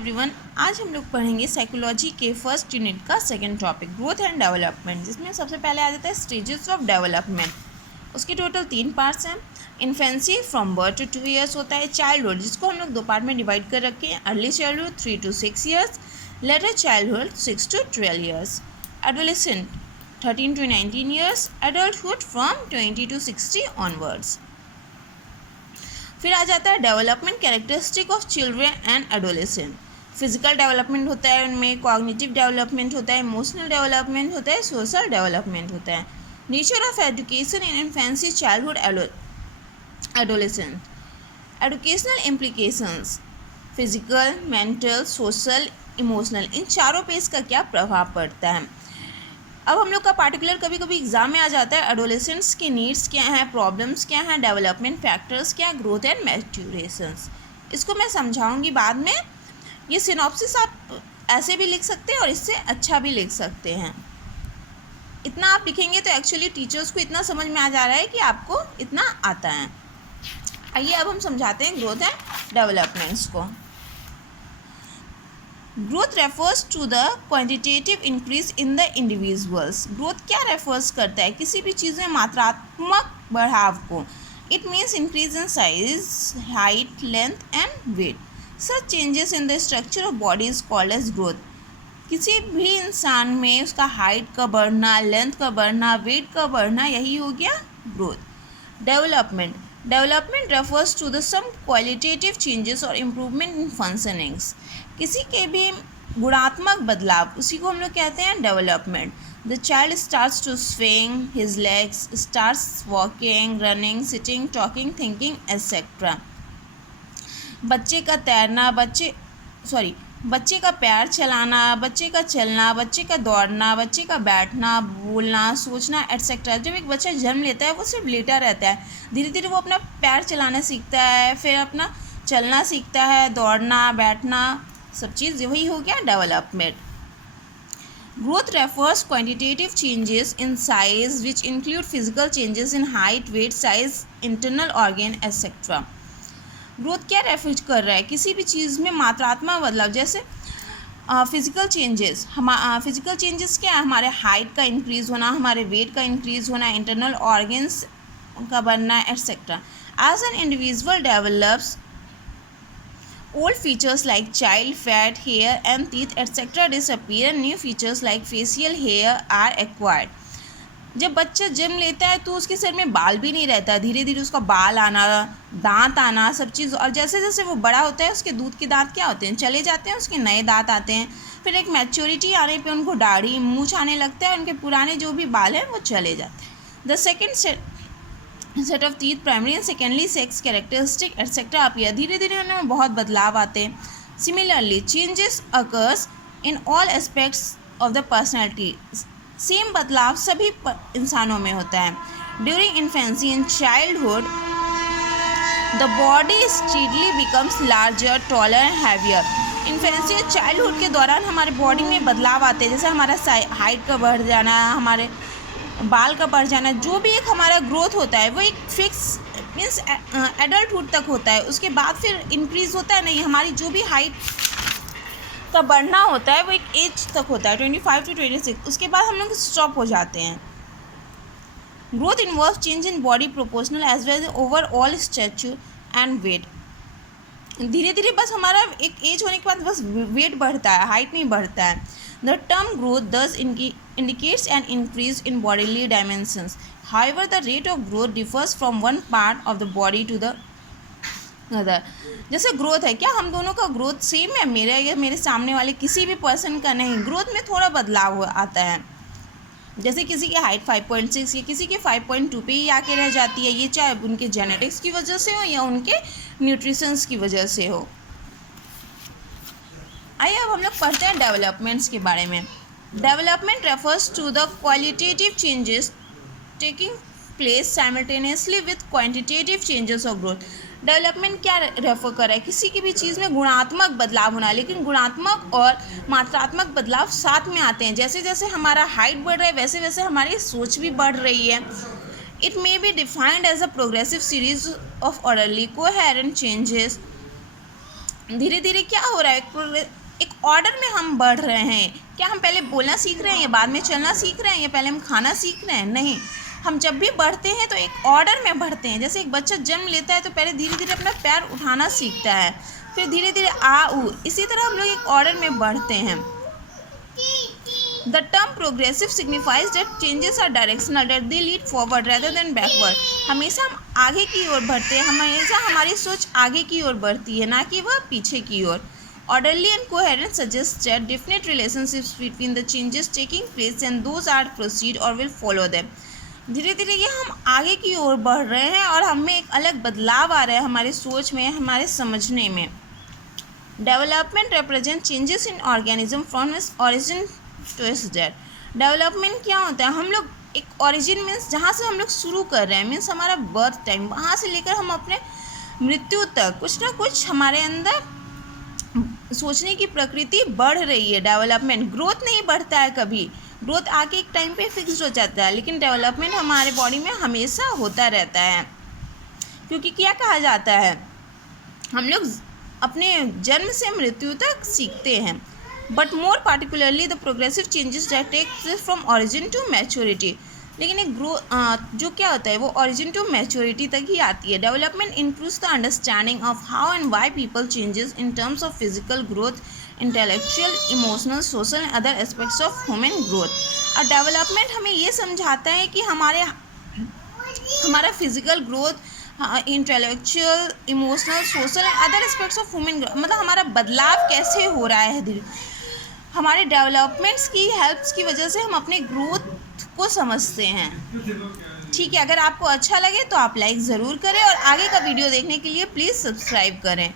Everyone, आज हम लोग पढ़ेंगे साइकोलॉजी के फर्स्ट यूनिट का second topic growth and development, जिसमें सबसे पहले आ जाता है स्टेजेस ऑफ डेवलपमेंट। उसके टोटल 3 पार्ट्स हैं। Infancy from birth to 2 years होता है। चाइल्डहुड, जिसको हम लोग 2 पार्ट में डिवाइड कर रखे हैं। Early childhood 3 to 6 years, letter childhood 6 to 12 years, adolescent 13 to 19 years, adulthood from 20 to 60 onwards. फिर आ जाता है development characteristic of children and adolescent. Physical development होता है उनमें, कॉग्निटिव डेवलपमेंट होता है, इमोशनल डेवलपमेंट होता है, सोशल डेवलपमेंट होता है। Nature of education in infancy childhood adolescent. Educational implications physical, mental, social, emotional, इन चारों पे इसका क्या प्रभाव पड़ता है। अब हम लोग का पार्टिकुलर कभी कभी एग्जाम में आ जाता है एडोलेसेंट्स की नीड्स क्या हैं, प्रॉब्लम्स क्या हैं, डेवलपमेंट फैक्टर्स क्या, ग्रोथ एंड मैच्योरेशंस। इसको मैं समझाऊंगी बाद में। ये सिनॉप्सिस आप ऐसे भी लिख सकते हैं और इससे अच्छा भी लिख सकते हैं। इतना आप लिखेंगे तो एक्चुअली टीचर्स को इतना समझ में आ जा रहा है कि आपको इतना आता है। आइए अब हम समझाते हैं ग्रोथ एंड डेवलपमेंट्स को। Growth refers to the quantitative increase in the individuals. Growth क्या रेफर्स करता है? किसी भी चीज़ में मात्रात्मक बढ़ाव को। It means increase in size, height, length and weight. Such changes in the structure of body is called as growth. किसी भी इंसान में उसका हाइट का बढ़ना, लेंथ का बढ़ना, वेट का बढ़ना, यही हो गया growth. Development refers to the some qualitative changes और इम्प्रूवमेंट इन फंक्शनिंग्स। किसी के भी गुणात्मक बदलाव, उसी को हम लोग कहते हैं development. The child starts to swing his legs, starts walking, running, sitting, talking, thinking etcetera. बच्चे का तैरना, बच्चे का पैर चलाना, बच्चे का चलना, बच्चे का दौड़ना, बच्चे का बैठना, बोलना, सोचना एटसेट्रा। जब एक बच्चा जन्म लेता है वो सिर्फ लेटा रहता है, धीरे धीरे वो अपना पैर चलाना सीखता है, फिर अपना चलना सीखता है, दौड़ना, बैठना, सब चीज़ वही हो गया development. Growth refers quantitative changes in size which include physical changes in height, weight, size, internal organ etcetera. Growth क्या रेफर कर रहा है? किसी भी चीज़ में मात्रात्मक बदलाव, जैसे फिजिकल चेंजेस। फिजिकल चेंजेस क्या है? हमारे हाइट का इंक्रीज़ होना, हमारे वेट का इंक्रीज़ होना, इंटरनल ऑर्गन्स का बनना etcetera. As an individual develops, old features like child fat, hair and teeth etc. disappear and new features like facial hair are acquired. जब बच्चा जन्म लेता है तो उसके सिर में बाल भी नहीं रहता, धीरे धीरे उसका बाल आना, दांत आना, सब चीज़। और जैसे जैसे वो बड़ा होता है उसके दूध के दांत क्या होते हैं? चले जाते हैं, उसके नए दांत आते हैं। फिर एक मैच्योरिटी आने पे उनको दाढ़ी, मूंछ आने लगता है, उनके पुराने जो भी बाल हैं वो चले जाते हैं। The second set of teeth, primary and secondly sex characteristic etcetera appear. धीरे धीरे उनमें बहुत बदलाव आते हैं। Similarly changes occurs in all aspects of the personality. Same बदलाव सभी इंसानों में होता है। During infancy in childhood the body steadily becomes larger, taller and heavier. Infancy और चाइल्डहुड के दौरान हमारे बॉडी में बदलाव आते हैं, जैसे हमारा हाइट का बढ़ जाना, हमारे बाल का बढ़ जाना। जो भी एक हमारा ग्रोथ होता है वो एक फिक्स मीन्स एडल्टहुड तक होता है, उसके बाद फिर इंक्रीज़ होता है नहीं। हमारी जो भी हाइट का बढ़ना होता है वो एक एज तक होता है, 25 to 26। उसके बाद हम लोग स्टॉप हो जाते हैं। Growth involve change in body proportional as well as overall stature and weight. धीरे धीरे बस हमारा एक एज होने के बाद बस वेट बढ़ता है, हाइट नहीं बढ़ता है। The term growth thus indicates an increase in bodily dimensions. However, the rate of growth differs from one part of the body to the other. जैसे ग्रोथ है, क्या हम दोनों का ग्रोथ सेम है? मेरे या मेरे सामने वाले किसी भी पर्सन का नहीं। ग्रोथ में थोड़ा बदलाव आता है। जैसे किसी की हाइट 5.6 या किसी की 5.2 पे ही आके रह जाती है। ये चाहे उनके जेनेटिक्स की वजह से हो या उनके न्यूट्रिशंस की वजह से हो। आइए अब हम लोग पढ़ते हैं डेवलपमेंट्स के बारे में। Development refers to the qualitative changes taking place simultaneously with quantitative changes of growth. Development क्या रेफर कर रहा है? किसी की भी चीज़ में गुणात्मक बदलाव होना, लेकिन गुणात्मक और मात्रात्मक बदलाव साथ में आते हैं। जैसे जैसे हमारा हाइट बढ़ रहा है वैसे वैसे हमारी सोच भी बढ़ रही है। It may be defined as a progressive series of orderly coherent changes धीरे धीरे क्या हो रहा है, एक ऑर्डर में हम बढ़ रहे हैं। क्या हम पहले बोलना सीख रहे हैं या बाद में चलना सीख रहे हैं या पहले हम खाना सीख रहे हैं? नहीं, हम जब भी बढ़ते हैं तो एक ऑर्डर में बढ़ते हैं। जैसे एक बच्चा जन्म लेता है तो पहले धीरे धीरे अपना पैर उठाना सीखता है, फिर धीरे धीरे आ ऊ, इसी तरह हम लोग एक ऑर्डर में बढ़ते हैं। The term progressive signifies that changes are directional, that they lead forward rather than backward. हमेशा हम आगे की ओर बढ़ते हैं, हमेशा हमारी सोच आगे की ओर बढ़ती है, ना कि वह पीछे की ओर। Orderly and coherent suggests that definite relationships between the changes taking place and those are proceed or will follow them. धीरे धीरे ये हम आगे की ओर बढ़ रहे हैं और हमें एक अलग बदलाव आ रहा है हमारी सोच में, हमारे समझने में। Development represent changes in organism from its origin to its death. Development क्या होता है? हम लोग एक ऑरिजिन मीन्स जहाँ से हम लोग शुरू कर रहे हैं, मीन्स हमारा बर्थ टाइम, वहाँ से लेकर हम अपने मृत्यु तक कुछ ना कुछ हमारे अंदर सोचने की प्रकृति बढ़ रही है। डेवलपमेंट, ग्रोथ नहीं बढ़ता है कभी, ग्रोथ आके एक टाइम पे फिक्स्ड हो जाता है, लेकिन डेवलपमेंट हमारे बॉडी में हमेशा होता रहता है। क्योंकि क्या कहा जाता है, हम लोग अपने जन्म से मृत्यु तक सीखते हैं। But more particularly the progressive changes that take place from origin to maturity. लेकिन एक जो क्या होता है वो ऑरिजिन टू मैच्योरिटी तक ही आती है। Development improves the understanding of how and why people changes in terms of physical growth, intellectual, emotional, social and other aspects of human growth. और डेवलपमेंट हमें ये समझाता है कि हमारा physical growth, intellectual, emotional, social and other aspects of human growth, मतलब हमारा बदलाव कैसे हो रहा है धीरे, हमारे डेवलपमेंट्स की हेल्प्स की वजह से हम अपने ग्रोथ को समझते हैं। ठीक है, अगर आपको अच्छा लगे तो आप लाइक ज़रूर करें और आगे का वीडियो देखने के लिए प्लीज़ सब्सक्राइब करें।